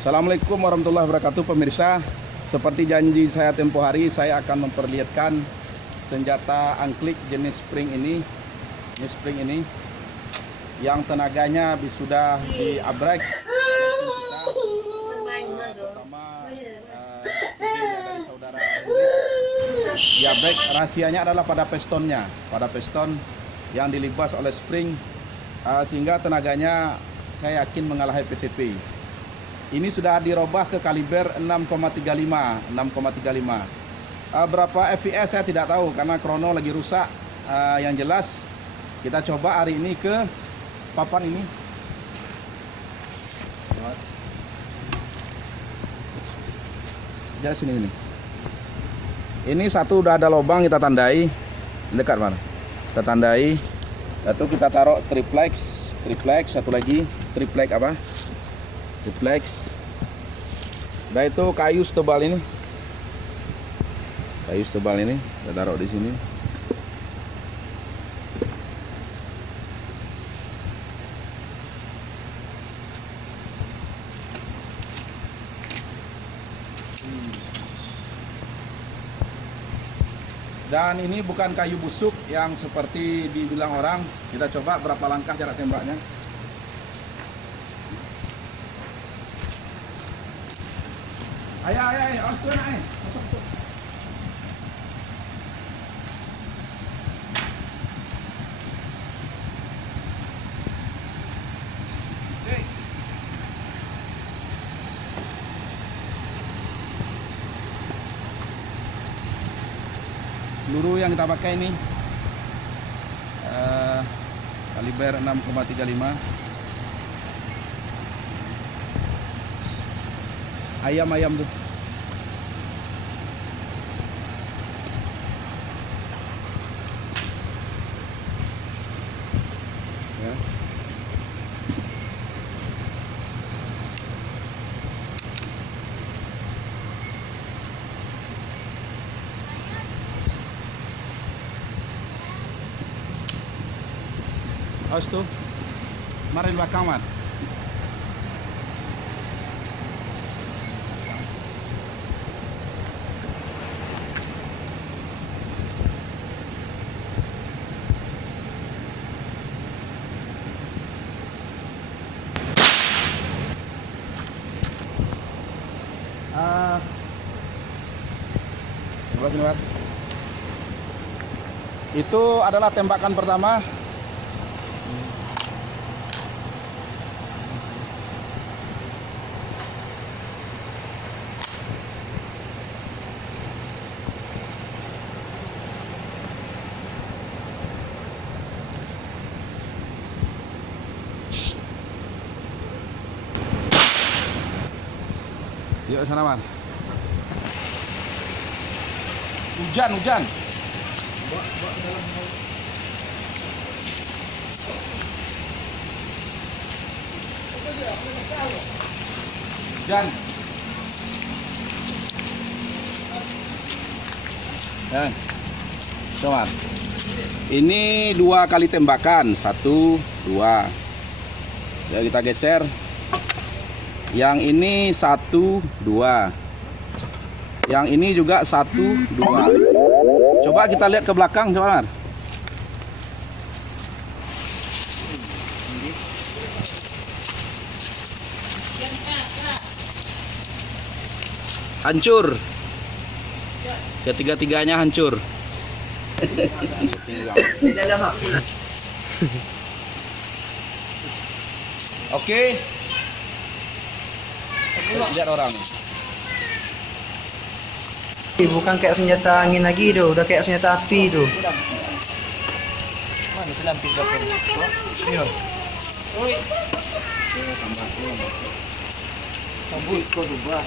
Assalamualaikum warahmatullahi wabarakatuh pemirsa. Seperti janji saya tempo hari, saya akan memperlihatkan senjata angklik jenis spring ini. Yang tenaganya sudah diabrek pertama dari saudara diabrek. Rahasianya adalah pada pistonnya, pada piston yang dilibas oleh spring, sehingga tenaganya saya yakin mengalahi PCP. Ini sudah dirubah ke kaliber 6,35. Berapa fps saya tidak tahu karena krono lagi rusak. Yang jelas kita coba hari ini ke papan ini. Ya sini. Ini satu udah ada lubang, kita tandai. Dekat mana? Kita tandai. Satu kita taruh triplex, satu lagi triplex apa? Triplex. Nah itu kayu setebal ini. Kita taruh di sini. Dan ini bukan kayu busuk yang seperti dibilang orang. Kita coba berapa langkah jarak tembaknya. Ayo, masuk. Peluru yang kita pakai ini kaliber 6,35. Ayam tuh. Ya. Awas tuh, mari belakang man. Itu adalah tembakan pertama. Yuk sana man. Hujan. Hujan. Ya. Coba. Ini 2 kali tembakan, 1, 2. Ya, kita geser. Yang ini 1, 2. Yang ini juga 1, 2. Coba kita lihat ke belakang, coba. Hancur. Ketiga-tiganya hancur. Oke. Lihat orang. Bukan kayak senjata angin lagi tuh, udah kayak senjata api tuh. Mana selampir dapur? Iya. Oi. Tambah kau rubah.